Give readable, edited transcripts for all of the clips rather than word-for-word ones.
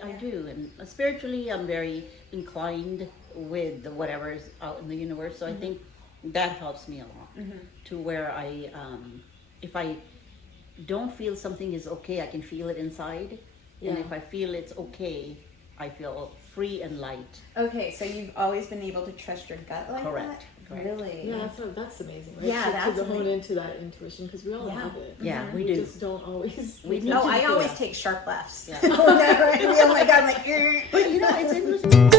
I do. And spiritually, I'm very inclined with whatever's out in the universe. So I think that helps me a lot to where if I don't feel something is okay, I can feel it inside. And if I feel it's okay, I feel free and light. Okay, so you've always been able to trust your gut like Correct. that? Really? Yeah, that's amazing, right? Yeah, that's to hone into that intuition, because we all have it. Yeah, we We do. just don't always. No, I always take sharp lefts. Yeah. Whenever I feel like I'm like, "Grr." But you know, it's interesting.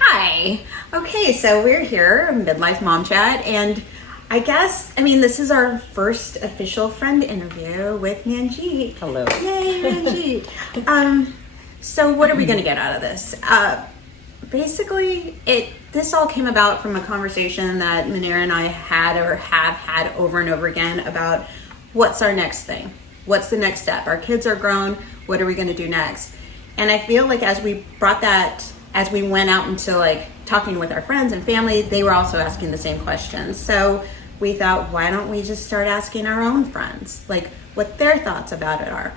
Hi. Okay, so we're here, Midlife Mom Chat, and I guess, this is our first official friend interview with Manjeet. Hello. Yay, Manjeet. So what are we going to get out of this? Basically, this all came about from a conversation that Manera and I have had over and over again about what's our next thing? What's the next step? Our kids are grown. What are we going to do next? And I feel like as we went out into talking with our friends and family, they were also asking the same questions. So we thought, why don't we just start asking our own friends, what their thoughts about it are?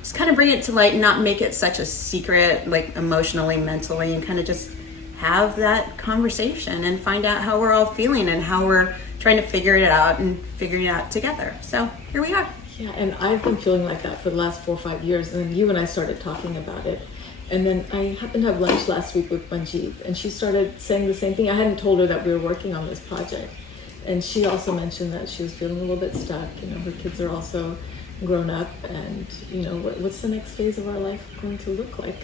Just kind of bring it to light and not make it such a secret, emotionally, mentally, and kind of just have that conversation and find out how we're all feeling and how we're trying to figure it out and figuring it out together. So here we are. Yeah, and I've been feeling like that for the last 4 or 5 years, and then you and I started talking about it. And then I happened to have lunch last week with Manjeet, and she started saying the same thing. I hadn't told her that we were working on this project. And she also mentioned that she was feeling a little bit stuck. Her kids are also grown up, and what's the next phase of our life going to look like?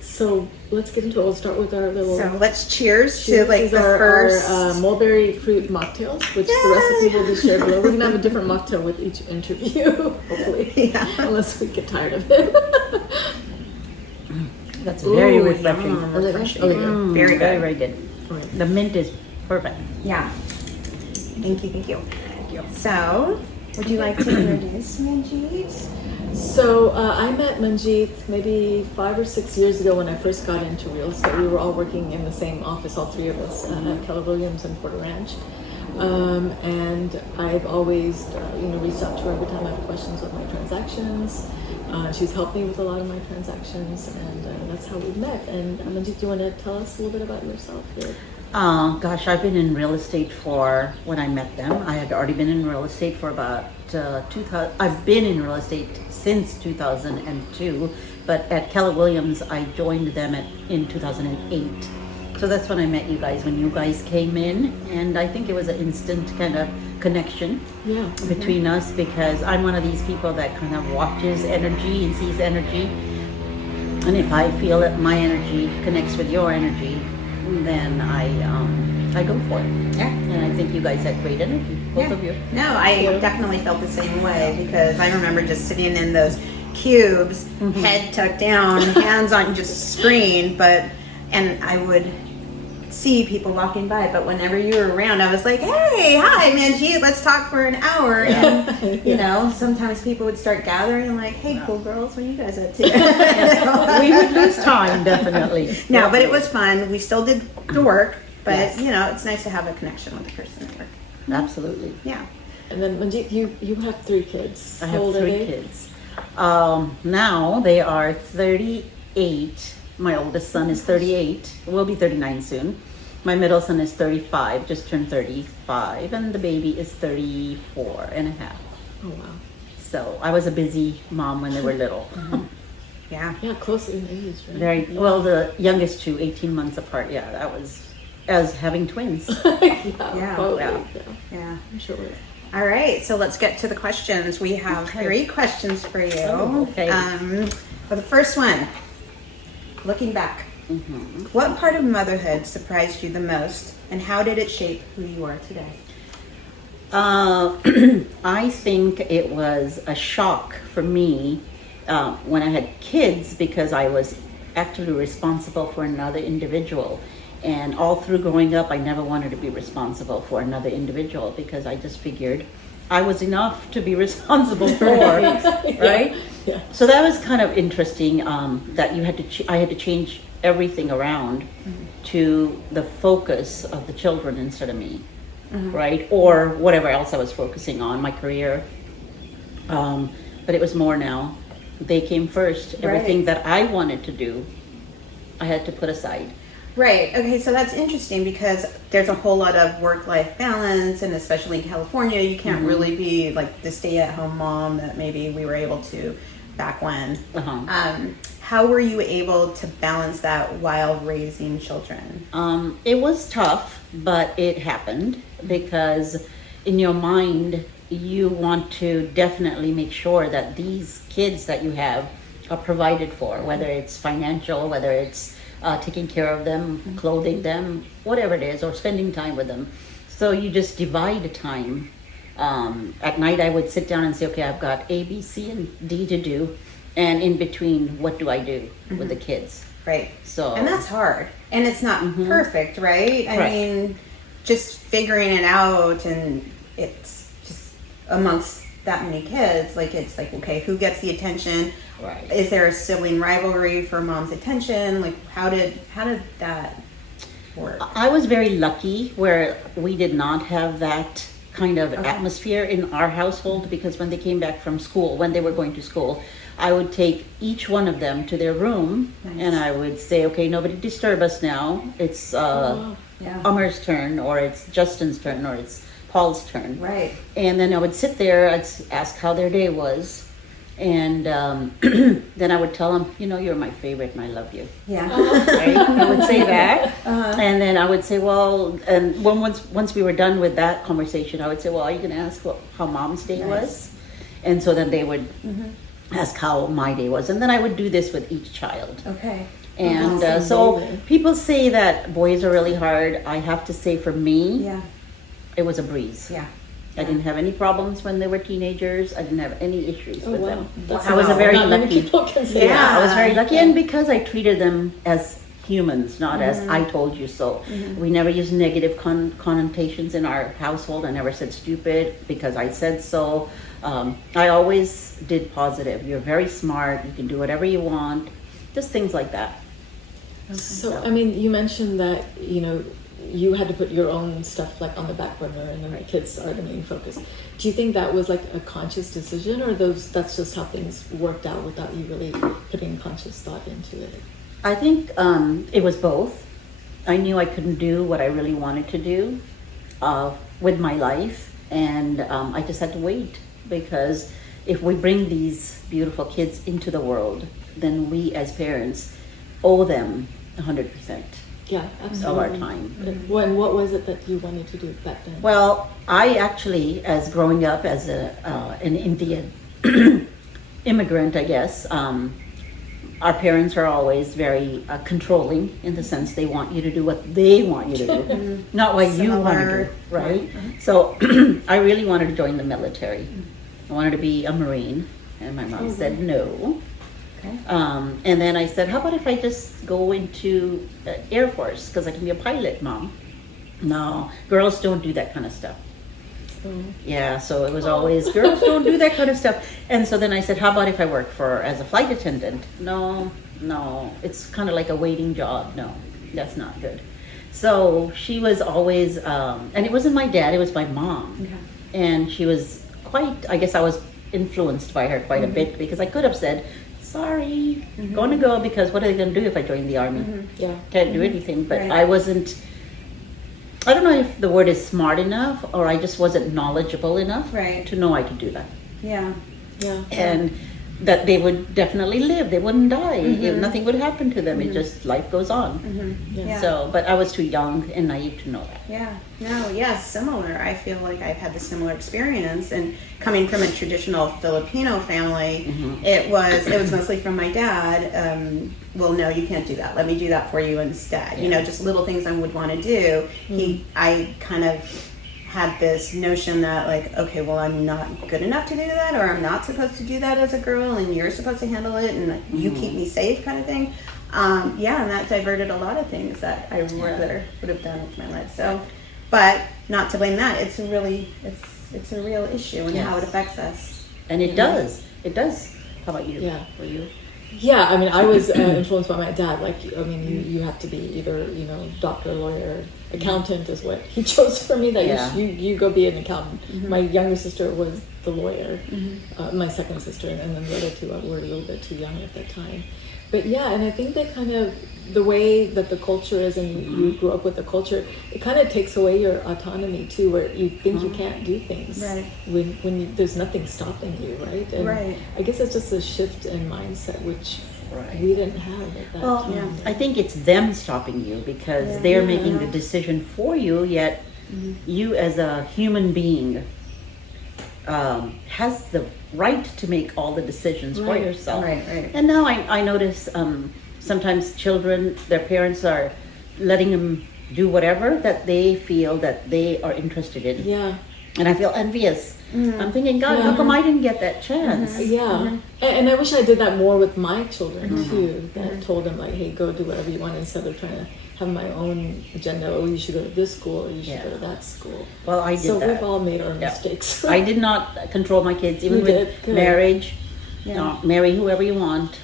So let's get into it. We'll start with our little. So let's cheers to the first our mulberry fruit mocktails, which the recipe will be shared below. We're gonna have a different mocktail with each interview, hopefully. Yeah. Unless we get tired of it. That's very refreshing. Refreshing. Okay, good. Very good. Very, very good. Okay. The mint is perfect. Yeah. Thank you. So, would you like to introduce Manjeet? So I met Manjeet maybe 5 or 6 years ago when I first got into real estate. We were all working in the same office, all three of us, at Keller Williams and Porter Ranch. And I've always, reached out to her every time I have questions with my transactions. She's helped me with a lot of my transactions, and that's how we met. And Manjeet, do you want to tell us a little bit about yourself here? Gosh, I've been in real estate when I met them. I had already been in real estate for about 2000. I've been in real estate since 2002, but at Keller Williams, I joined them in 2008. So that's when I met you guys, when you guys came in, and I think it was an instant kind of connection between us, because I'm one of these people that kind of watches energy and sees energy, and if I feel that my energy connects with your energy, then I go for it. Yeah. And I think you guys had great energy, both of you. No, I definitely felt the same way, because I remember just sitting in those cubes, head tucked down, hands on just screen, and I would see people walking by, but whenever you were around, I was like, hey, hi, Manjeet, let's talk for an hour. And sometimes people would start gathering and like, hey, cool girls, what are you guys up to? We would lose time, definitely. No, but it was fun. We still did the work, but it's nice to have a connection with the person at work. Absolutely. Yeah. And then Manjeet, you have 3 kids. I How have old are 3 they? kids. Now they are 38. My oldest son is 38. Will be 39 soon. My middle son is 35, just turned 35, and the baby is 34 and a half. Oh wow. So I was a busy mom when they were little. Yeah. Yeah, close in age, right? Very well. The youngest two, 18 months apart. Yeah, that was as having twins. Yeah. Probably, Yeah. I'm sure. All right, so let's get to the questions. We have 3 questions for you. Oh, okay. For the first one, looking back, what part of motherhood surprised you the most, and how did it shape who you are today? I think it was a shock for me when I had kids, because I was actually responsible for another individual. And all through growing up, I never wanted to be responsible for another individual, because I just figured I was enough to be responsible for, right? Yeah. So that was kind of interesting, that I had to change everything around to the focus of the children instead of me. right? Or whatever else I was focusing on, my career. But it was more now. They came first. Everything that I wanted to do, I had to put aside. Right. Okay. So that's interesting because there's a whole lot of work-life balance, and especially in California, you can't really be like the stay-at-home mom that maybe we were able to back when. How were you able to balance that while raising children? It was tough, but it happened because in your mind, you want to definitely make sure that these kids that you have are provided for, whether it's financial, whether it's taking care of them, clothing them, whatever it is, or spending time with them. So you just divide the time. At night, I would sit down and say, okay, I've got A, B, C, and D to do. And in between, what do I do with the kids? Right. So, and that's hard. And it's not perfect, right? I Right. mean, just figuring it out, and it's just amongst that many kids, like it's like, okay, who gets the attention? Right. Is there a sibling rivalry for mom's attention? Like how did that work? I was very lucky where we did not have that kind of atmosphere in our household, because when they came back from school, when they were going to school, I would take each one of them to their room and I would say, okay, nobody disturb us now. It's Amar's turn, or it's Justin's turn, or it's Paul's turn. Right. And then I would sit there, I'd ask how their day was. And then I would tell them, you know, you're my favorite and I love you. Yeah. Right? I would say that. And then I would say, well, and once we were done with that conversation, I would say, well, are you going to ask how mom's day was? And so then they would ask how my day was. And then I would do this with each child. Okay. And so people say that boys are really hard. I have to say for me, it was a breeze. Yeah. I didn't have any problems when they were teenagers. I didn't have any issues with them. That's I was a very not many lucky. people can say Yeah, that. I was very lucky, and because I treated them as humans, not as I told you so. We never used negative connotations in our household. I never said stupid because I said so. I always did positive. You're very smart. You can do whatever you want. Just things like that. So, I mean, you mentioned that, you know, you had to put your own stuff like on the back burner, and then the kids are the main focus. Do you think that was like a conscious decision, or that's just how things worked out without you really putting conscious thought into it? I think it was both. I knew I couldn't do what I really wanted to do with my life, and I just had to wait, because if we bring these beautiful kids into the world, then we as parents owe them 100%. Yeah, of absolutely. our time. When what was it that you wanted to do back then? Well, I actually, as growing up as an Indian immigrant, I guess, our parents are always very controlling, in the sense they want you to do what they want you to do, not what you want to do, right? So I really wanted to join the military. I wanted to be a Marine, and my mom said no. And then I said, how about if I just go into Air Force, because I can be a pilot, Mom? No, girls don't do that kind of stuff. Yeah, so it was always, girls don't do that kind of stuff. And so then I said, how about if I work as a flight attendant? No, it's kind of like a waiting job. No, that's not good. So she was always, and it wasn't my dad, it was my mom. And she was quite, I guess I was influenced by her quite a bit, because I could have said, sorry, going to go, because what are they going to do if I join the army? Can't do anything. But I wasn't, I don't know if the word is smart enough, or I just wasn't knowledgeable enough to know I could do that. Yeah. And that they would definitely live, they wouldn't die, nothing would happen to them. It just, life goes on. So, but I was too young and naive to know that. Similar. I feel like I've had the similar experience, and coming from a traditional Filipino family, it was mostly from my dad. Well, no, you can't do that. Let me do that for you instead. You know, just little things I would want to do. I kind of had this notion that, like, okay, well, I'm not good enough to do that, or I'm not supposed to do that as a girl, and you're supposed to handle it, and you keep me safe, kind of thing. And that diverted a lot of things that I would have done with my life. So, but not to blame that. It's a real issue, and how it affects us. And it does. How about you? Yeah. Were you? Yeah, I mean, I was influenced by my dad. Like, I mean, you have to be either, you know, doctor, lawyer, accountant is what he chose for me. That Yeah. you go be an accountant. My younger sister was the lawyer, my second sister, and then the other two were a little bit too young at that time. But yeah, and I think that kind of the way that the culture is, and you grew up with the culture, it kind of takes away your autonomy too, where you think you can't do things when there's nothing stopping you, right? And I guess it's just a shift in mindset, which we didn't have at that time. I think it's them stopping you because they're making the decision for you, yet you as a human being has the right to make all the decisions for yourself. And now I notice sometimes children, their parents are letting them do whatever that they feel that they are interested in. And I feel envious. I'm thinking, God, how come I didn't get that chance? And I wish I did that more with my children too. That told them like, hey, go do whatever you want, instead of trying to have my own agenda. Oh, you should go to this school, or you should go to that school. Well, I did so that. we've all made our mistakes. I did not control my kids, even with marriage. Marry whoever you want.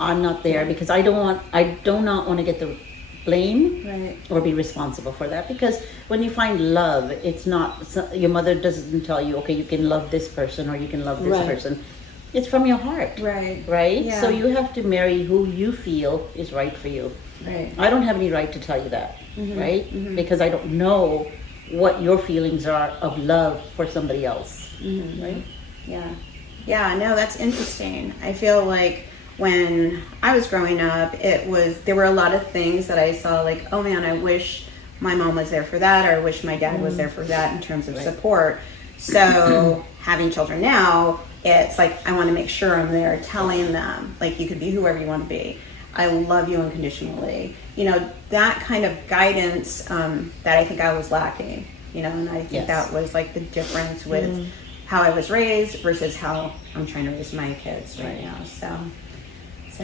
I'm not there because I do not want to get the blame or be responsible for that, because when you find love, it's not, your mother doesn't tell you, okay, you can love this person or you can love this person. It's from your heart, right? So you have to marry who you feel is right for you. I don't have any right to tell you that, right? Because I don't know what your feelings are of love for somebody else, right? No, that's interesting. I feel like when I was growing up, there were a lot of things that I saw like, oh man, I wish my mom was there for that, or I wish my dad was there for that in terms of support. So having children now, it's like I want to make sure I'm there telling them, like, you could be whoever you want to be. I love you unconditionally. You know, that kind of guidance that I think I was lacking, you know, and I think that was like the difference with how I was raised versus how I'm trying to raise my kids right now. So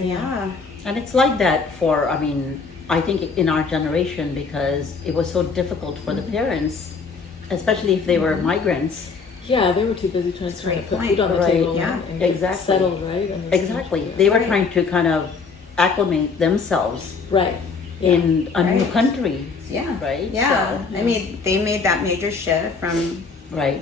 yeah. And it's like that for, I mean, I think in our generation, because it was so difficult for the parents, especially if they were migrants. Yeah, they were too busy trying to put food on the table and get settled, right? Exactly. They were trying to kind of acclimate themselves in a new country. Right? So, I mean, they made that major shift from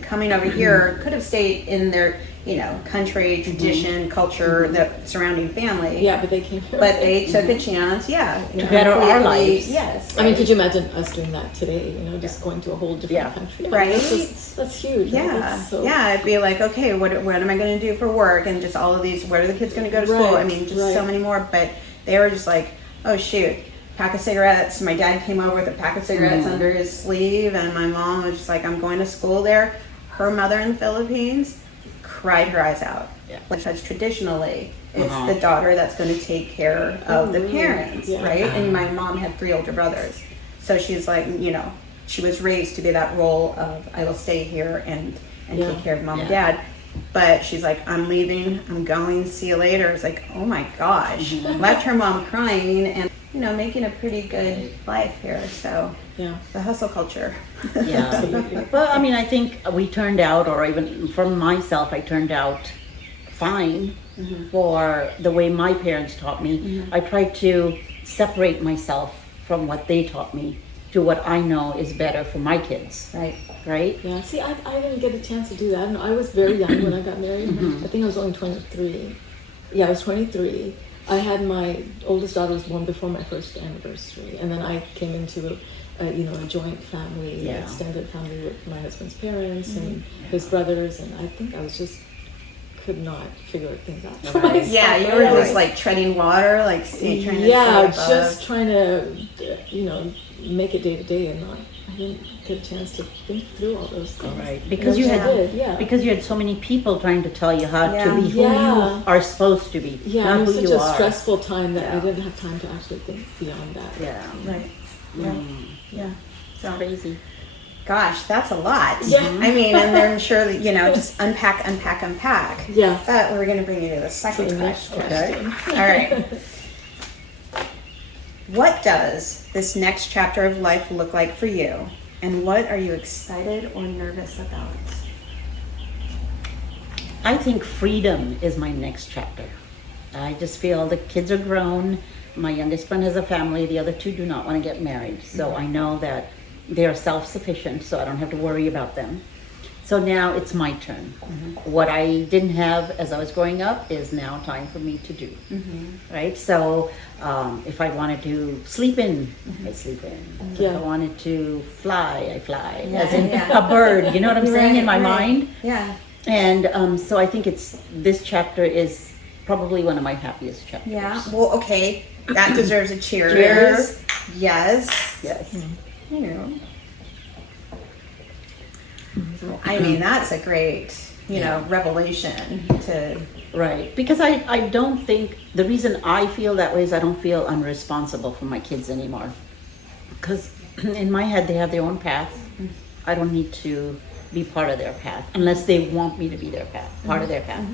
coming over here, could have stayed in their, you know, country, tradition, culture, the surrounding family. Yeah, but they came here. But they took a chance, to better our lives. Yes. I mean, could you imagine us doing that today? You know, just going to a whole different country. Right. That's huge. Yeah. It'd be like, okay, what am I going to do for work? And just all of these, where are the kids going to go to school? I mean, just so many more. But they were just like, oh, shoot. Pack of cigarettes. My dad came over with a pack of cigarettes under his sleeve, and my mom was just like, I'm going to school there. Her mother in the Philippines cried her eyes out. Because traditionally, it's the daughter that's going to take care of the parents, right? And my mom had 3 older brothers. So she's like, you know, she was raised to be that role of, I will stay here and take care of mom and dad. But she's like, I'm leaving, I'm going, see you later. It's like, oh my gosh. Left her mom crying and, you know, making a pretty good life here. So the hustle culture. Well, I mean, I think we turned out, or even from myself, I turned out fine for the way my parents taught me. I tried to separate myself from what they taught me to what I know is better for my kids. Right? Yeah. See, I didn't get a chance to do that. I was very young when I got married. I think I was only 23. Yeah, I was 23. I had my oldest daughter was born before my first anniversary, and then I came into a joint family, extended family with my husband's parents and his brothers, and I think I was just could not figure things out for myself. Yeah, you were just like treading water, like trying to just trying to, you know, make it day to day, and not. I didn't get a chance to think through all those things. Right, because you had so many people trying to tell you how to be who you are supposed to be. Yeah, it was such a stressful time that I didn't have time to actually think beyond that. So crazy. Gosh, that's a lot. I mean, and I'm sure that, you know, just unpack. Yeah. But we're going to bring you to the second question. Okay. All right. What does this next chapter of life look like for you? And what are you excited or nervous about? I think freedom is my next chapter. I just feel the kids are grown. My youngest one has a family. The other two do not want to get married. So I know that they are self-sufficient, so I don't have to worry about them. So now it's my turn. What I didn't have as I was growing up is now time for me to do. Right? So if I wanted to sleep in, I sleep in. If I wanted to fly, I fly. As in a bird, you know what I'm saying, in my mind? Yeah. And so I think this chapter is probably one of my happiest chapters. Yeah. Well, okay. That deserves a cheers. Cheers. Yes. Yes. You know. I mean, that's a great, revelation to. Right. Because I don't think, the reason I feel that way is I don't feel unresponsible for my kids anymore. Because in my head, they have their own path. I don't need to be part of their path unless they want me to be their path, part of their path.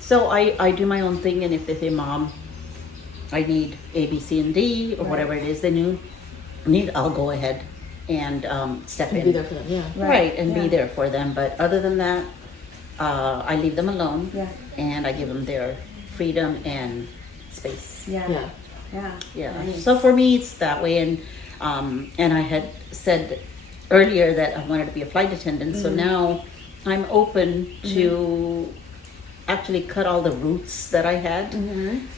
So I do my own thing, and if they say, Mom, I need A, B, C, and D, or whatever it is they need, I'll go ahead and step in. Be there for them, yeah. Right, and be there for them. But other than that, I leave them alone, and I give them their freedom and space. Yeah. Nice. So for me, it's that way. And I had said earlier that I wanted to be a flight attendant. So now I'm open to actually cut all the routes that I had.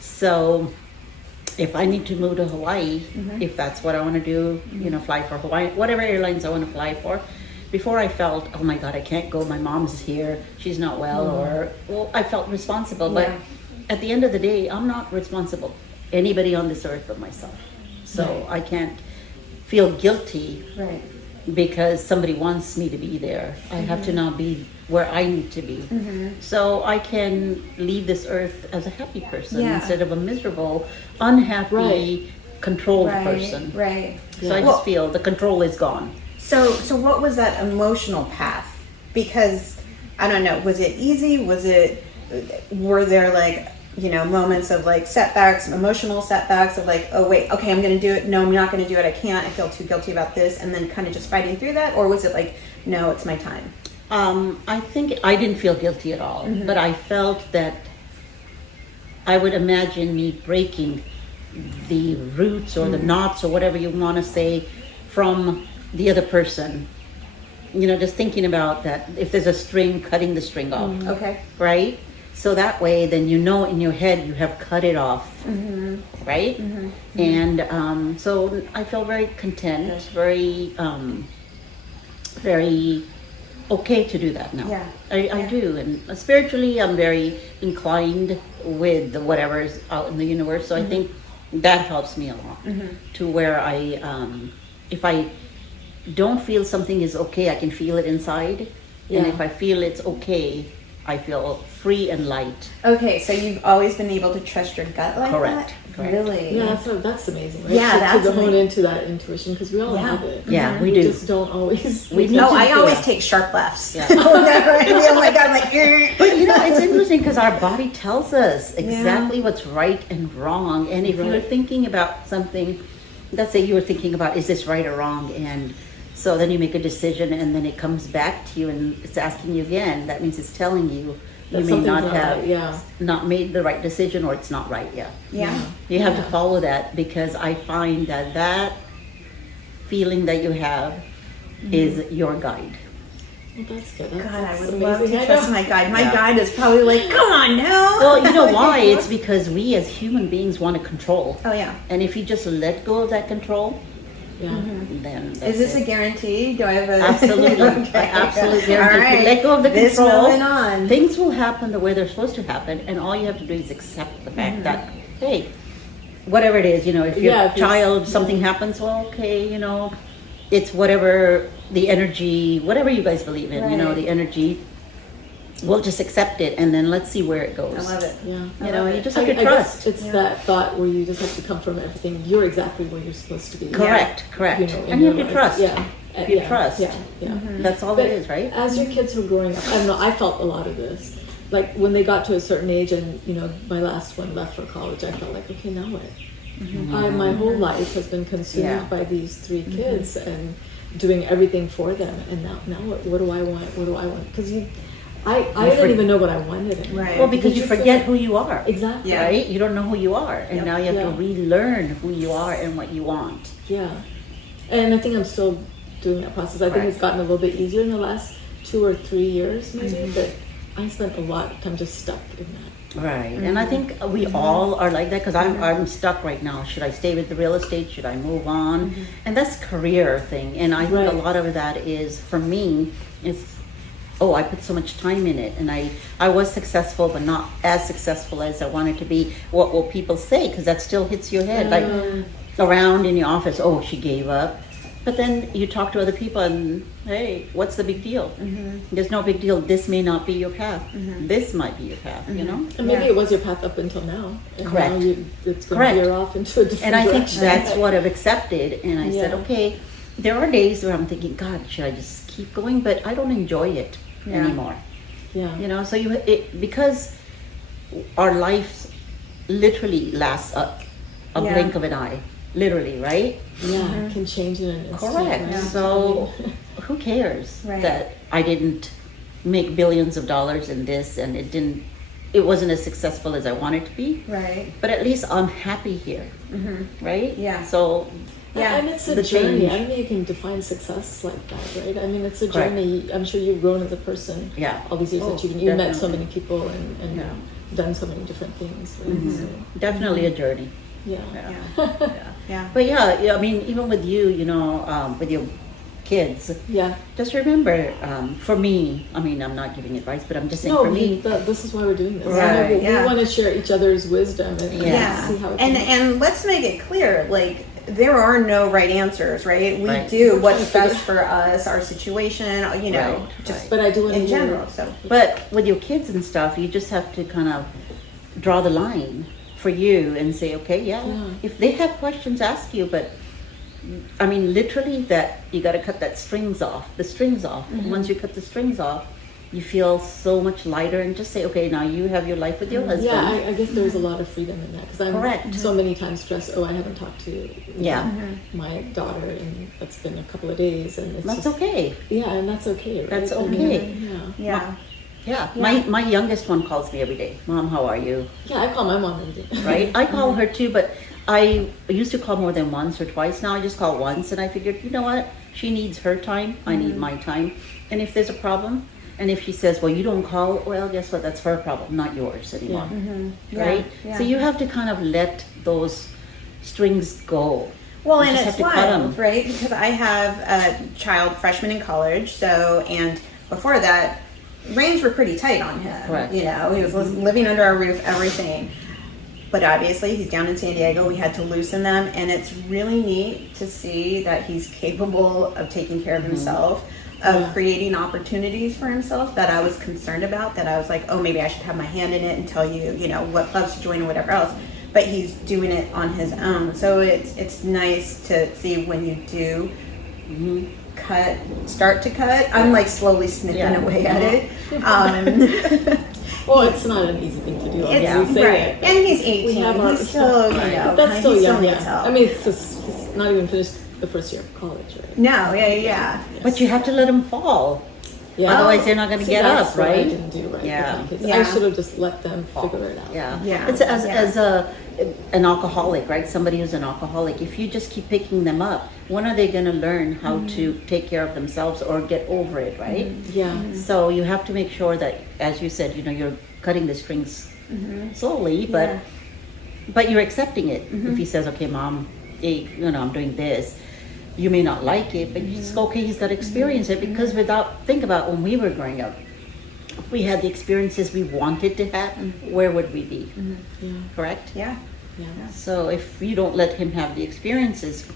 So if I need to move to Hawaii, if that's what I want to do, fly for Hawaii, whatever airlines I want to fly for. Before I felt, oh my God, I can't go. My mom's here. She's not well. I felt responsible. But at the end of the day, I'm not responsible. Anybody on this earth but myself. So I can't feel guilty because somebody wants me to be there. I have to now be where I need to be. So I can leave this earth as a happy person instead of a miserable, unhappy, controlled person. Right. So I just feel the control is gone. So what was that emotional path? Because I don't know, was it easy? Were there moments of setbacks, emotional setbacks of oh wait, okay, I'm going to do it. No, I'm not going to do it. I can't. I feel too guilty about this. And then kind of just fighting through that? Or was it no, it's my time? I think I didn't feel guilty at all, but I felt that I would imagine me breaking the roots or the knots or whatever you want to say from the other person. Just thinking about that, if there's a string, cutting the string off. Okay. Right? So that way, then in your head you have cut it off, right? And so I feel very content, very, very okay to do that now. Yeah. I do, and spiritually I'm very inclined with whatever is out in the universe. So I think that helps me a lot to where if I don't feel something is okay, I can feel it inside, and if I feel it's okay, I feel free and light. Okay, so you've always been able to trust your gut like Correct. that? Really? Yeah, that's amazing, right? Yeah, that's to hone amazing. into that intuition, because we all have it. Yeah, we do. Just don't always. I always take sharp lefts. Yeah. Oh my God, I'm like, But it's interesting because our body tells us exactly what's right and wrong. And if you're thinking about something, let's say you were thinking about, is this right or wrong? And so then you make a decision and then it comes back to you and it's asking you again. That means it's telling you That you may not something's not have right, not made the right decision or it's not right yet. Yeah. You have to follow that, because I find that feeling that you have is your guide. Well, that's good. God, I would amazing. love to trust my guide. My Yeah. guide is probably like, come on now. Well, you know why? It's because we as human beings want to control. Oh yeah. And if you just let go of that control, then that's Is this it. a guarantee? Do I have a Absolutely. Okay. Absolutely. All If you right. let go of the This control, moving on. things will happen the way they're supposed to happen, and all you have to do is accept the fact that, hey, whatever it is, if your Yeah, if child, something happens, well, okay, it's whatever the energy, whatever you guys believe in, Right. the energy, we'll just accept it, and then let's see where it goes. I love it. Yeah. You just have to I trust. guess it's that thought where you just have to come from everything. You're exactly where you're supposed to be. Correct. in And you have your to life. trust. Yeah. You trust. Yeah. Yeah. That's all But it is, right? As your kids were growing up, I don't know, I felt a lot of this. Like when they got to a certain age and, my last one left for college, I felt like, okay, now what? My whole life has been consumed Yeah. by these three kids and doing everything for them. And now what do I want? What do I want? Because I didn't even know what I wanted anymore. Right. Well, because Did you feel forget that? who you are. Exactly. Yeah. Right? You don't know who you are. And Yep. now you have to Yeah. relearn who you are and what you want. Yeah. And I think I'm still doing that process. I think Right. it's gotten a little bit easier in the last 2 or 3 years, maybe. Mm-hmm. But I spent a lot of time just stuck in that. Right. And I think we all are like that because I'm stuck right now. Should I stay with the real estate? Should I move on? And that's career thing. And I think a Right. lot of that is, for me, it's, oh, I put so much time in it and I was successful, but not as successful as I wanted to be. What will people say? Because that still hits your head. Like around in your office, oh, she gave up. But then you talk to other people and, hey, what's the big deal? There's no big deal. This may not be your path. This might be your path, you know? And maybe Yeah. it was your path up until now. And Correct. now it's going Correct. to veer off into a different And I think direction. that's what I've accepted. And I said, Yeah. okay, there are days where I'm thinking, God, should I just keep going? But I don't enjoy it anymore. Yeah. You know, so because our life literally lasts a Yeah. blink of an eye, literally, right? Yeah. It can change in an instant. Correct. right? So who cares Right. that I didn't make billions of dollars in this and it wasn't as successful as I wanted to be, Right. but at least I'm happy here, right? Yeah. So Yeah. And it's a The journey. change. I don't think you can define success like that, right? I mean, it's a Correct. journey. I'm sure you've grown as a person. Yeah. All these years Oh, that you've met so definitely. many people and Yeah. done so many different things. Right? So, definitely a journey. yeah. Yeah. Yeah. But yeah, I mean, even with you, you know, with your kids, Yeah. just remember, for me, I mean, I'm not giving advice, but I'm just saying No, for me, this is why we're doing this. Right, You know, yeah. we want to share each other's wisdom and Yeah. see how it And can and let's make it clear, like there are no right answers, right? We Right. do We're what's trying to best for us, our situation, you know, Right, just right. But I do want in to hear- general. So but with your kids and stuff, you just have to kind of draw the line for you and say, okay, yeah, if they have questions, ask you, but I mean, literally that you got to cut the strings off. And once you cut the strings off, you feel so much lighter and just say, okay, now you have your life with your husband. Yeah, I guess there's a lot of freedom in that because I'm Correct. so many times stressed. Oh, I haven't talked to Yeah. my daughter, and it's been a couple of days, and it's That's just, okay. Yeah, and that's okay. Right? That's I mean, okay. yeah, yeah, Yeah. My youngest one calls me every day. Mom, how are you? yeah. I call my mom every day. Right? I call her too, but I used to call more than once or twice. Now I just call once, and I figured, you know what? She needs her time. I need my time. And if there's a problem, and if she says, well, you don't call, well, guess what? That's her problem, not yours anymore. Yeah. Right? Yeah. So you have to kind of let those strings go. Well, You and just it's have to cut 'em. wild, right? Because I have a child freshman in college, so and before that, reins were pretty tight on him. Correct. You know, he was living under our roof, everything. But obviously, he's down in San Diego. We had to loosen them, and it's really neat to see that he's capable of taking care of himself, of creating opportunities for himself that I was concerned about. That I was like, oh, maybe I should have my hand in it and tell you, you know, what clubs to join or whatever else. But he's doing it on his own, so it's nice to see when you do start to cut. I'm like slowly snipping Yeah. away at it. Well, it's not an easy thing to do. It's Obviously, say right, it, but and he's 18. we have our- He's still, you know, but that's still he young. needs Yeah. help. I mean, he's not even finished the first year of college, right? No, yeah. But you have to let them fall. Yeah. Otherwise, they're not going to See, get that's up, what I right? didn't do right. Yeah. With my kids. Yeah. I should have just let them figure it out. Yeah. Yeah. It's as an alcoholic, right? Somebody who's an alcoholic. If you just keep picking them up, when are they going to learn how to take care of themselves or get over it, right? Yeah. So you have to make sure that, as you said, you know, you're cutting the strings slowly, but you're accepting it. If he says, okay, mom, hey, you know, I'm doing this, you may not like it, but you just go, okay, he's got to experience it, because think about when we were growing up, if we had the experiences we wanted to have, where would we be? Yeah. Correct? Yeah. Yeah. So if you don't let him have the experiences,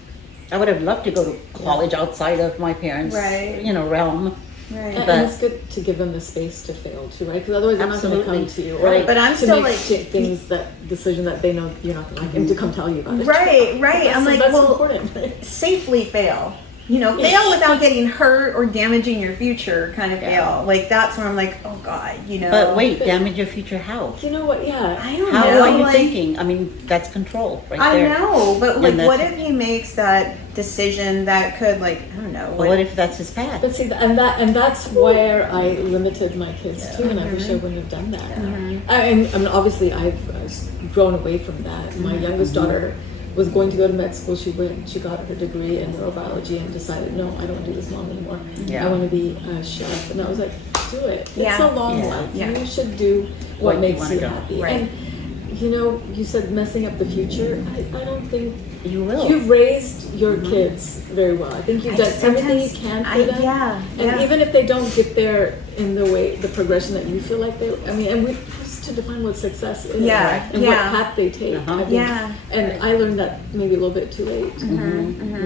I would have loved to go to college outside of my parents' Right. you know, realm. Right. And, But- it's good to give them the space to fail too, right? Because otherwise they're not going to Absolutely. come to you, Right. But I'm to still make like- things decision that they know you're not going to like, and to come tell you about it. Right. I'm like, that's well, important. Right? safely fail. fail without getting hurt or damaging your future kind of fail. Like, that's when I'm like, oh God, But wait, damage your future how? You know what? Yeah. I don't How know. are you like, thinking? I mean, that's control right I there. know, but like, And what that's- if he makes that decision that could, like, I don't know. What if that's his path? But see, and that's where I limited my kids too, and I wish I wouldn't have done that. I mean, obviously, I've grown away from that. My youngest daughter was going to go to med school. She went. She got her degree in neurobiology and decided, no, I don't want to do this, Mom, anymore. Yeah. I want to be a chef. And I was like, do it. Yeah. It's a long Yeah. life. Yeah. You should do what you makes wanna you do. happy. Right. And you said messing up the future. I don't think. You will. You've raised your kids very well. I think you've done everything you can for them. Yeah. And even if they don't get there in the progression that you feel like they, and we have to define what success is, Yeah, and yeah. what path they take. Uh-huh. I think. Yeah. And I learned that maybe a little bit too late.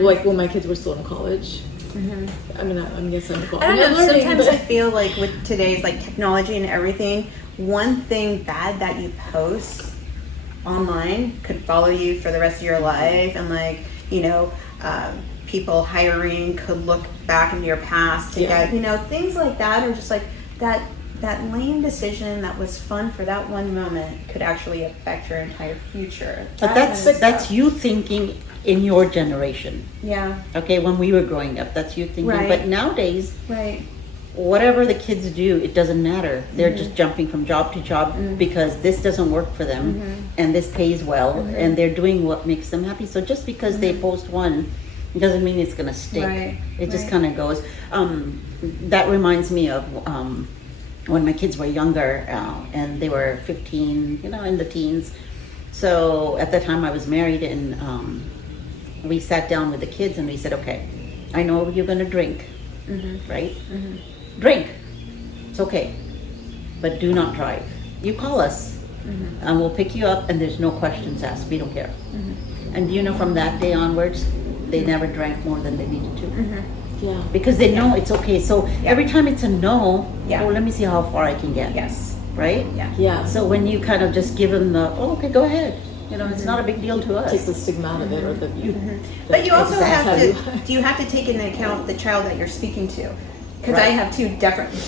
Like when my kids were still in college. I mean, I'm guessing I'm I don't know. learning, Sometimes but I feel like with today's like technology and everything, one thing bad that you post online could follow you for the rest of your life, and like people hiring could look back into your past to Yeah. get things like that, or just like that lame decision that was fun for that one moment could actually affect your entire future. But That kind of that's stuff. you thinking in your generation. Yeah. Okay, when we were growing up, that's you thinking. Right. But nowadays, Right. whatever the kids do, it doesn't matter. They're just jumping from job to job because this doesn't work for them and this pays well and they're doing what makes them happy. So just because they post one, it doesn't mean it's going to stick. Right, It just right. kind of goes. That reminds me of when my kids were younger and they were 15, in the teens. So at the time I was married, and we sat down with the kids and we said, okay, I know you're going to drink, right? Drink. It's okay. But do not drive. You call us and we'll pick you up, and there's no questions asked. We don't care. And from that day onwards, they never drank more than they needed to. yeah. Because they know it's okay. So every time it's a no, Yeah. let me see how far I can get. Yes. Right? Yeah. Yeah. So when you kind of just give them okay, go ahead. It's not a big deal to us. Take the stigma out of it, or the. But you also Exactly. have to. Do you have to take into account the child that you're speaking to? Because I Right. have two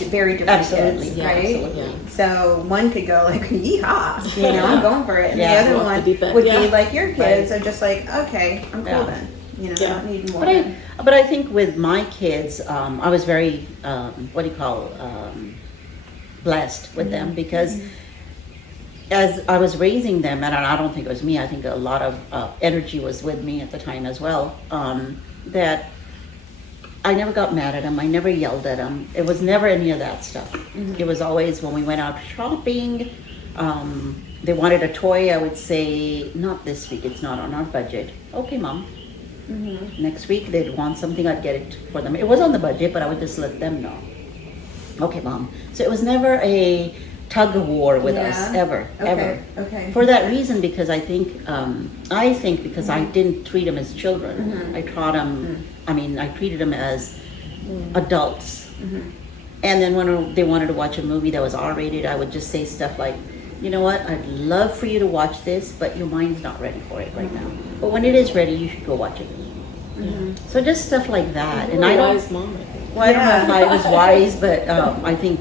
very different Absolutely. kids, Yeah, right? absolutely. Yeah. So one could go like, yeehaw, I'm going for it. And Yeah. the other Go off one the deep end. would Yeah. be like your kids Right. are just like, okay, I'm cool Yeah. then. I Yeah. don't need more. But I think with my kids, I was very, blessed with them, because as I was raising them, and I don't think it was me, I think a lot of energy was with me at the time as well, that I never got mad at them. I never yelled at them. It was never any of that stuff. It was always when we went out shopping, they wanted a toy, I would say, not this week, it's not on our budget. Okay, Mom. Next week they'd want something, I'd get it for them. It was on the budget, but I would just let them know. Okay, Mom. So it was never a tug of war with us, Yeah. ever. Okay. For that reason, because I think because I didn't treat them as children. I taught them, I treated them as adults. And then when they wanted to watch a movie that was R-rated, I would just say stuff like, you know what, I'd love for you to watch this, but your mind's not ready for it right now. But when it is ready, you should go watch it. So just stuff like that. You're And a I don't, wise mom, I think. well, I don't know if I was wise, but I think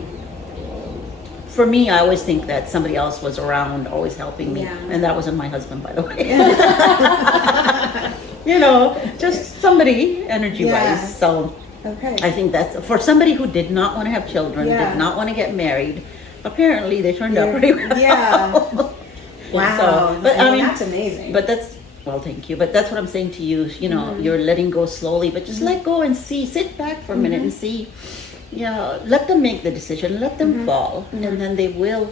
for me, I always think that somebody else was around, always helping me, Yeah. and that wasn't my husband, by the way. Just somebody energy-wise. Yeah. So Okay. I think that's for somebody who did not want to have children, Yeah. did not want to get married. Apparently, they turned out pretty well. Yeah. Wow. So, but I mean, that's amazing. But that's thank you. But that's what I'm saying to you. You're letting go slowly, but just let go and see. Sit back for a minute and see. Let them make the decision. Let them fall, and then they will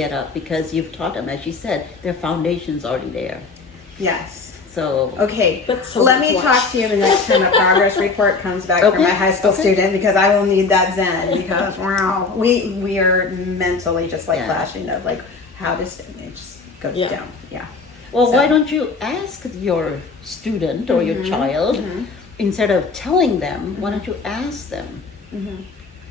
get up, because you've taught them, as you said, their foundation's already there. Yes. So Okay, But so let me much. talk to you the next time a progress report comes back from Okay, my high school okay. student, because I will need that Zen, because wow, we are mentally just like Yeah. flashing of like how does it just goes Yeah. down. Yeah. Well, So- why don't you ask your student or your child, instead of telling them, why don't you ask them?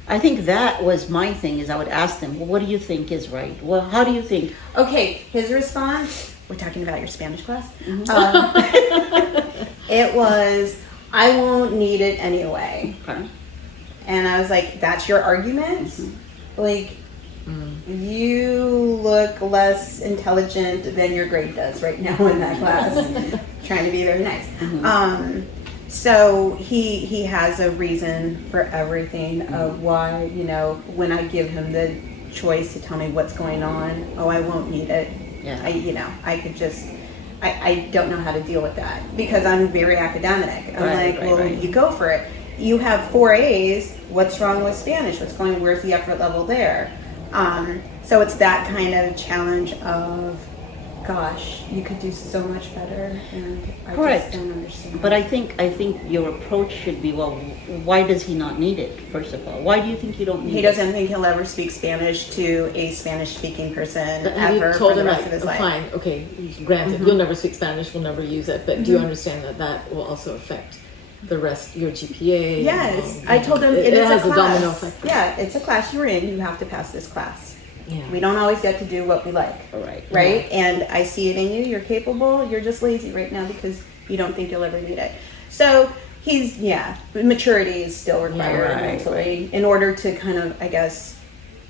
I think that was my thing, is I would ask them, well, what do you think is right? Well, how do you think? Okay, his response, we're talking about your Spanish class. It was, I won't need it anyway. Okay. And I was like, that's your argument? Like, you look less intelligent than your grade does right now in that class. Trying to be very nice. So he has a reason for everything of why, you know, when I give him the choice to tell me what's going on, I won't need it. Yeah. I could just, I don't know how to deal with that because I'm very academic. I'm you go for it. You have 4 A's. What's wrong with Spanish? Where's the effort level there? So it's that kind of challenge of, gosh, you could do so much better, and I Correct. just don't understand. But I think your approach should be, well, why does he not need it? First of all, why do you think you don't need it? He doesn't think he'll ever speak Spanish to a Spanish-speaking person Have you ever told for the him rest that, of his life. fine, okay, granted, you'll never speak Spanish, we'll never use it, but do you understand that that will also affect the rest, your GPA? Yes, I told him it is has a a domino class. effect. Yeah, it's a class you're in. You have to pass this class. Yeah. We don't always get to do what we like. Right. And I see it in you. You're capable. You're just lazy right now because you don't think you'll ever need it. So maturity is still required mentally in order to kind of, I guess,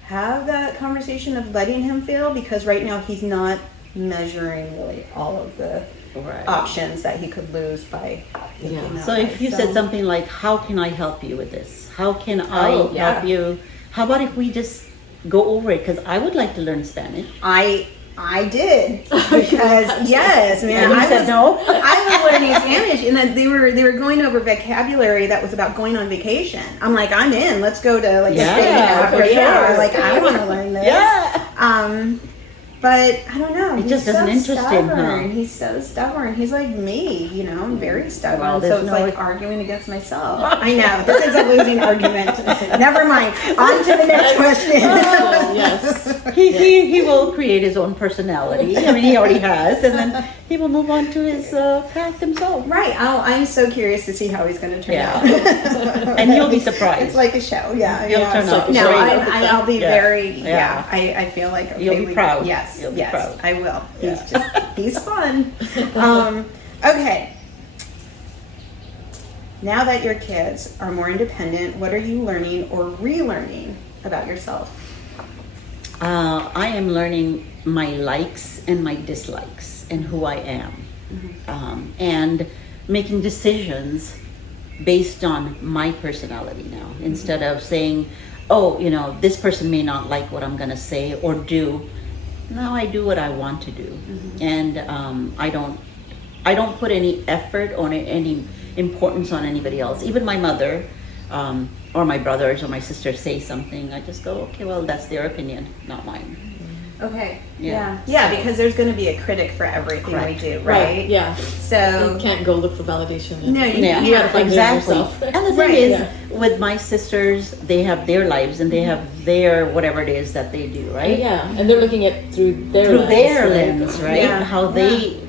have that conversation of letting him feel, because right now he's not measuring really all of the options that he could lose by thinking that So way. if you said something like, how can I help you with this? How can I help you? How about if we just go over it? Because I would like to learn Spanish. I did, because yes, man, And you said no? I was learning Spanish, and then they were going over vocabulary that was about going on vacation. I'm like, I'm in. Let's go to like Yeah, Spain. for sure. Like, I want to learn this. Yeah. But I don't know. It just doesn't interest him, huh? He's so stubborn. He's like me, you know. I'm very stubborn. Well, so there's it's no- like arguing against myself. I know. This is a losing argument. Never mind. On to the next question. Oh, yes. He will create his own personality. I mean, he already has, and then he will move on to his path himself. Right. I'm so curious to see how he's going to turn out. And you'll be surprised. It's like a show. Yeah. You'll turn out No, great. I'll be very. Yeah. I feel like okay, You'll be proud. Yes. You'll be yes. proud. I will. Yeah. He's fun. Okay. Now that your kids are more independent, what are you learning or relearning about yourself? I am learning my likes and my dislikes and who I am, and making decisions based on my personality now, instead of saying, oh, you know, this person may not like what I'm going to say or do. Now I do what I want to do, and I don't put any effort or any importance on anybody else. Even my mother, or my brothers or my sisters say something, I just go, okay, well, that's their opinion, not mine. Okay. Yeah. Yeah, because there's going to be a critic for everything we do, right? Yeah. So You can't go look for validation. No, you Yeah, You gotta find it exactly. yourself. And the thing Right. is, Yeah. with my sisters, they have their lives and they have their whatever it is that they do, right? Yeah, and they're looking at through their lens, right? Yeah. How they,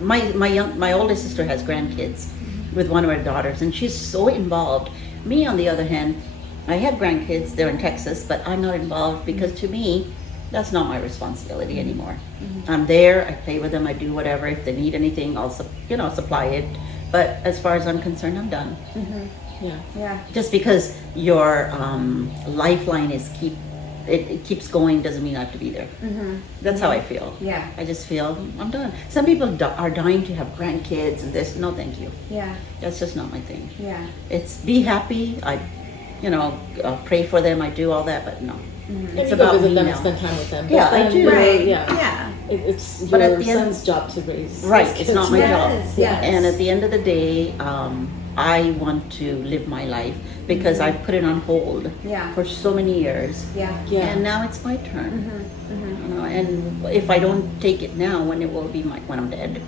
my oldest sister has grandkids with one of her daughters, and she's so involved. Me, on the other hand, I have grandkids. They're in Texas, but I'm not involved because to me, that's not my responsibility anymore. I'm there. I play with them. I do whatever. If they need anything, I'll supply it. But as far as I'm concerned, I'm done. Yeah. yeah. Just because your lifeline is it keeps going doesn't mean I have to be there. That's how I feel. Yeah. I just feel I'm done. Some people are dying to have grandkids and this. No, thank you. Yeah. That's just not my thing. Yeah. It's be happy. I, pray for them. I do all that, but no. And It's you go about visit me them now. and spend time with them. Yeah, But I then, do. Right. Yeah. Yeah. It's But at your the end- son's job to raise. Right, his it's kids. not my job. Yes. And at the end of the day, I want to live my life because I put it on hold Yeah. for so many years. Yeah. Yeah. And now it's my turn. And if I don't take it now, when it will be when I'm dead.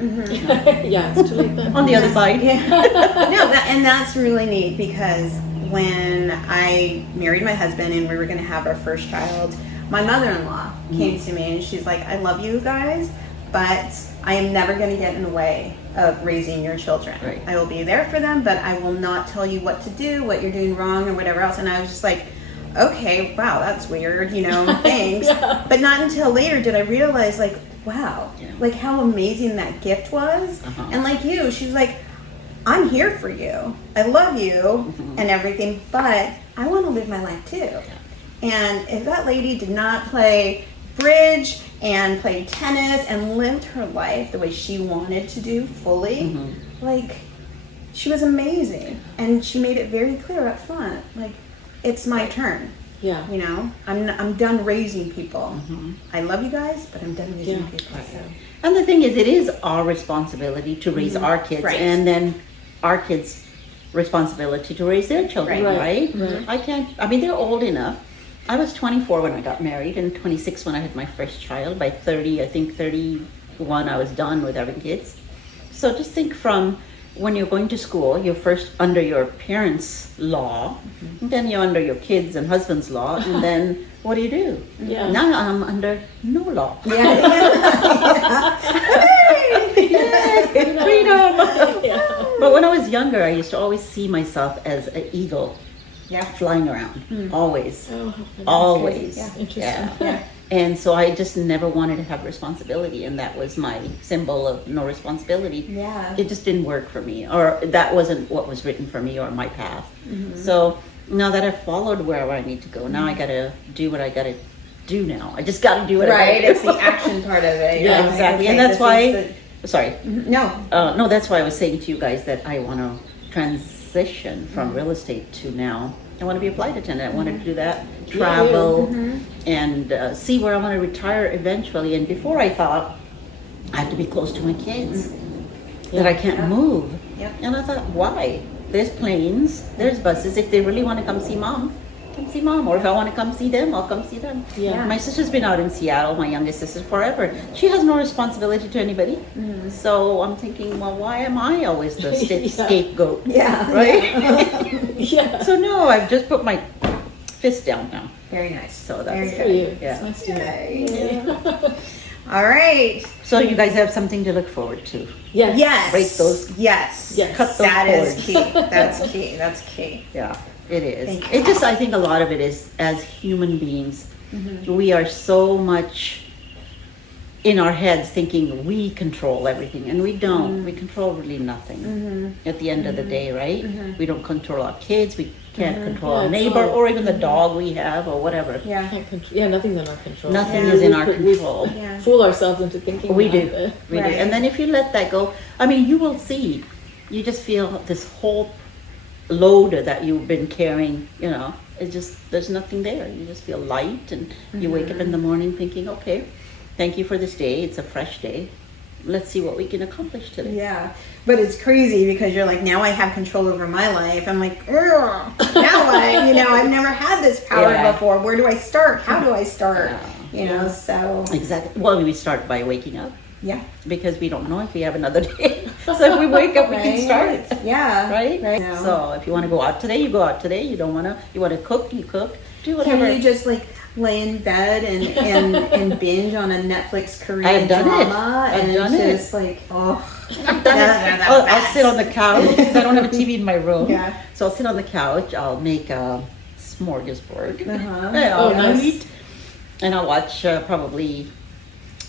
Yeah, it's too late then. On the other side. No, that's really neat, because when I married my husband and we were going to have our first child, my mother-in-law came to me and she's like, I love you guys, but I am never going to get in the way of raising your children. Right. I will be there for them, but I will not tell you what to do, what you're doing wrong, or whatever else. And I was just like, okay, wow, that's weird, thanks. But not until later did I realize, like, wow, like how amazing that gift was. And like you, she's like, I'm here for you. I love you and everything, but I want to live my life too. And if that lady did not play bridge and play tennis and lived her life the way she wanted to do fully, like, she was amazing. And she made it very clear up front, like, it's my turn. Yeah. You know, I'm done raising people. I love you guys, but I'm done raising people. So. And the thing is, it is our responsibility to raise our kids, Right. and then our kids' responsibility to raise their children, Right. right? I mean, they're old enough. I was 24 when I got married and 26 when I had my first child. By 30, I think 31, I was done with having kids. So just think from when you're going to school, you're first under your parents' law, and then you're under your kids' and husband's law, and then what do? Yeah. Now I'm under no law. Freedom! But when I was younger, I used to always see myself as an eagle flying around, always. Oh, how funny. Always. Yeah. Interesting. Yeah. And so I just never wanted to have responsibility, and that was my symbol of no responsibility. Yeah. It just didn't work for me, or that wasn't what was written for me or my path. So now that I've followed where I need to go, now I gotta do what I gotta do now. I just gotta do what Right, I gotta it's do. the action part of it. Yeah, You're exactly. like, And okay, that's this why, is sorry. No. That's why I was saying to you guys that I want to transition from real estate to now. I want to be a flight attendant. I want to do that, travel, and see where I want to retire eventually. And before I thought I have to be close to my kids, that I can't move. Yep. And I thought, why? There's planes, there's buses. If they really want to come see mom, come see mom. Or if I want to come see them, I'll come see them. Yeah. My sister's been out in Seattle, my youngest sister, forever. She has no responsibility to anybody. So I'm thinking, well, why am I always the scapegoat? Yeah. Right? Yeah. So no, I've just put my fist down now. Very nice. So Very that's For you. Yeah. It's nice to hear. Yay. All right. So you guys have something to look forward to. Yes. Yes. Break those- Yes. Yes. Cut those That is cords. key. That's key. That's key. Yeah, it is. Thank you. It just, I think a lot of it is, as human beings, we are so much in our heads thinking we control everything, and we don't. We control really nothing at the end of the day, right? We don't control our kids, we can't control Yeah, our it's neighbor, all- or even the dog we have, or whatever. Yeah. Can't control. Yeah, nothing's in our control. Nothing Yeah. is in our We control. Yeah. fool ourselves into thinking We that, do. but- We do. Right. And then if you let that go, I mean, you will see. You just feel this whole load that you've been carrying, you know, it's just, there's nothing there. You just feel light, and you wake up in the morning thinking, okay, thank you for this day. It's a fresh day. Let's see what we can accomplish today. Yeah, but it's crazy because you're like, now I have control over my life. I'm like, ugh, now what? You know, I've never had this power Yeah. before. Where do I start? How do I start? Yeah. You know, so Exactly. Well, we start by waking up, yeah. because we don't know if we have another day. So if we wake up, we can start. Yeah. Right? No. So if you want to go out today, you go out today. You don't want to, you want to cook, you cook. Do whatever. Can you just like lay in bed and binge on a Netflix Korean I've done it. drama I've and done it. just like, oh, I've done it. I'll sit on the couch because I don't have a TV in my room. Yeah. So I'll sit on the couch. I'll make a smorgasbord. Uh-huh. And I'll Oh, nice. eat. And I'll watch probably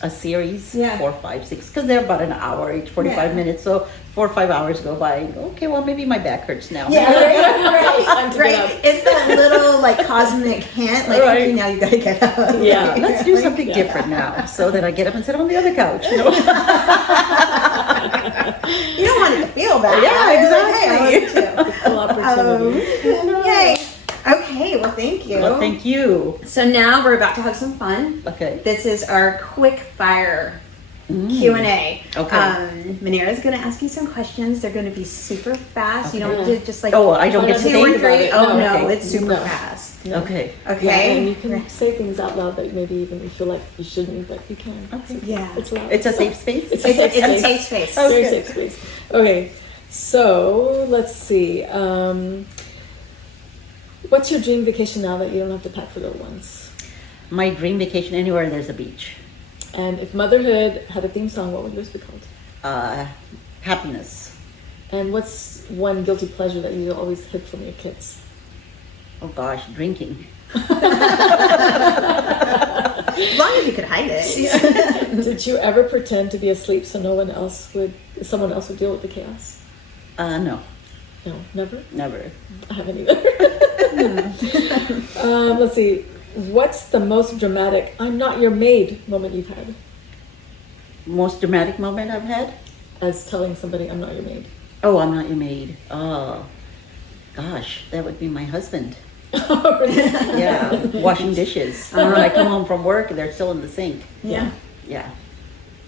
a series, Yeah. 4, 5, 6, because they're about an hour each, 45 Yeah. minutes. So 4 or 5 hours go by. And go, okay, well maybe my back hurts now. yeah, Time to get right. up. It's that little like cosmic hint, like, Right. okay, now you gotta get up. Yeah. Let's do something different now, so that I get up and sit on the other couch. You know? You don't want it to feel bad. Yeah, You're like, hey, I exactly. want it Full opportunity. to. Yay. Okay, well, thank you. Well, thank you. So now we're about to have some fun. Okay. This is our quick fire Q&A. Okay. Manera's going to ask you some questions. They're going to be super fast. You don't Okay. have to just like Oh, I don't get to 2 think or about 3. it. Oh, No. no, Okay. it's super No. fast. Okay. Okay. Yeah, and you can say things out loud that maybe even you feel like you shouldn't, but you can. Okay. Yeah. It's loud. It's a safe space. It's It's safe a space. safe space. Very Okay. safe space. Okay, so let's see. What's your dream vacation now that you don't have to pack for little ones? My dream vacation anywhere there's a beach. And if motherhood had a theme song, what would yours be called? Happiness. And what's one guilty pleasure that you always hid from your kids? Oh gosh, drinking. As long as you could hide it. Did you ever pretend to be asleep so someone else would deal with the chaos? No, No, never. never. I haven't either. Let's see. What's the most dramatic "I'm not your maid" moment you've had? Most dramatic moment I've had? As telling somebody "I'm not your maid." Oh, I'm not your maid. Oh, gosh, that would be my husband. Yeah, washing dishes. When I come home from work, they're still in the sink. Yeah. Yeah.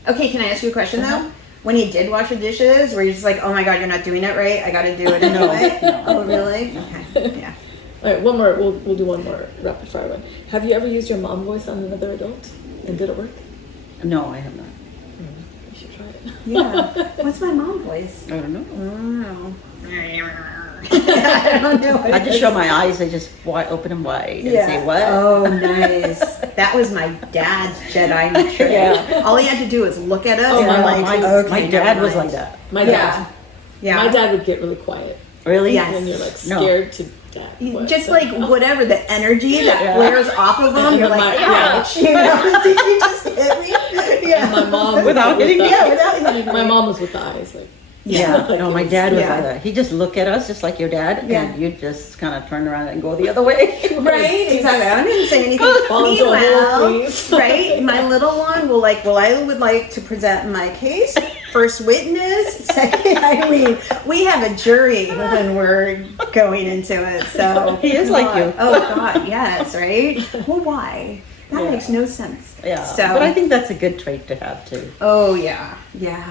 Okay, can I ask you a question though? When he did wash the dishes, were you just like, oh my god, you're not doing it right? I gotta do it anyway? No. Oh, really? Okay. Yeah. All right, one more. We'll do one more rapid fire one. Have you ever used your mom voice on another adult, and did it work? No, I have not. You should try it. Yeah. What's my mom voice? I don't know. I don't know. I just show my eyes. I just open them wide and say, what? Oh, nice. That was my dad's Jedi trick. Yeah. All he had to do was look at us Oh, and my- like, my, okay, my never dad was mind. like that. My Yeah. dad. Yeah. My dad would get really quiet Really? Yes. when you're like No. scared to death. What? Just like whatever the energy that Yeah. flares off of him, you're like, ouch, you know, did you just hit me? Yeah. And my mom Without with hitting the- me? Yeah, without hitting me. My mom was with the eyes, like Yeah. Like No, my it was- dad was yeah. like that. He just look at us just like your dad, Yeah. and you just kind of turn around and go the other way. Right, exactly. I didn't say anything. Fall into a hole, Meanwhile, please. right, my little one will like, well, I would like to present my case. First witness, second. I mean, we have a jury when we're going into it. So He is like you. Oh God, yes, right. Well, why? That Yeah. makes no sense. Yeah. So, But I think that's a good trait to have too. oh yeah, yeah.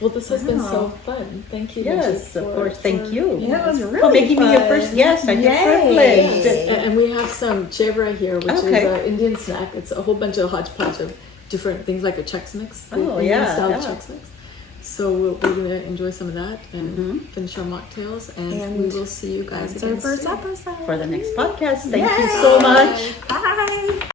Well, this has been so Wow. fun. Thank you. Yes, Manjeet, of course. Thank you. Yeah, it was really For making me your fun. first guest. I feel Yay. privileged. Yes, and we have some chevra here, which Okay. is an Indian snack. It's a whole bunch of hodgepodge of different things, like a Chex Mix. the Oh, Indian yeah, style yeah. Chex Mix. So we're going to enjoy some of that and finish our mocktails, and we will see you guys That's our again first soon. episode. For the next podcast. Thank you Yay. so much. Bye.